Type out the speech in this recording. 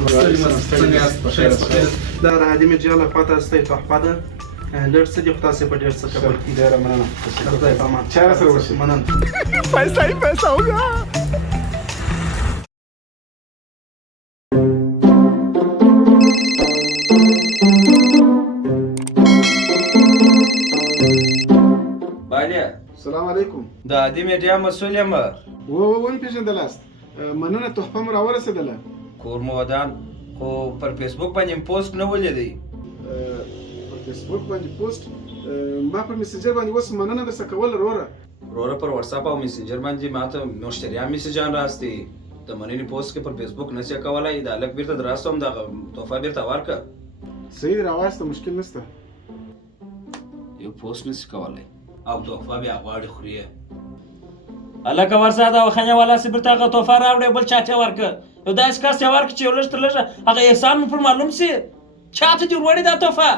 څنګه یاست؟ په خیر یاست؟ دا د هادي میډیا لخوا تاسو ته تحفه ده. لږ څه دي خو تاسو په ډېر څه قبول کړئ. ډېره مننه. خدای په امان. چا سره وشي؟ مننه. पैसा ही पैसा होगा. بالیا سلام علیکم. د هادي میډیا مسؤل یم. ونې پېژندلاست؟ مننه تحفه مو راورسېدله. کور مو ودان خو پر فېسبوک باندې مې پوسټ نه ولیدی. پر فېسبوک باندې پوسټ ما پر میسنجر باندې اوس مننه درڅه کوله وروره. وروره پر واتساپ او میسنجر باندې ماته مشتریان میسجان راستي. د منني پوسټ کې پر فېسبوک نشي کولای. دا لک بیرته دراستم دا تحفه بیرته ورکه. صحیح دی راواسته مشکل نشته. یو پوسټ نشي کولای او تحفه بیا غواړي خوري. الکه ورساده او خنه والا سي برته غو تحفه راوړې بل چاته ورکه. یو داس کاس ورکه چې ولښت لږه هغه احسان مو پر معلوم سي. چاته دی وړي دا تحفه.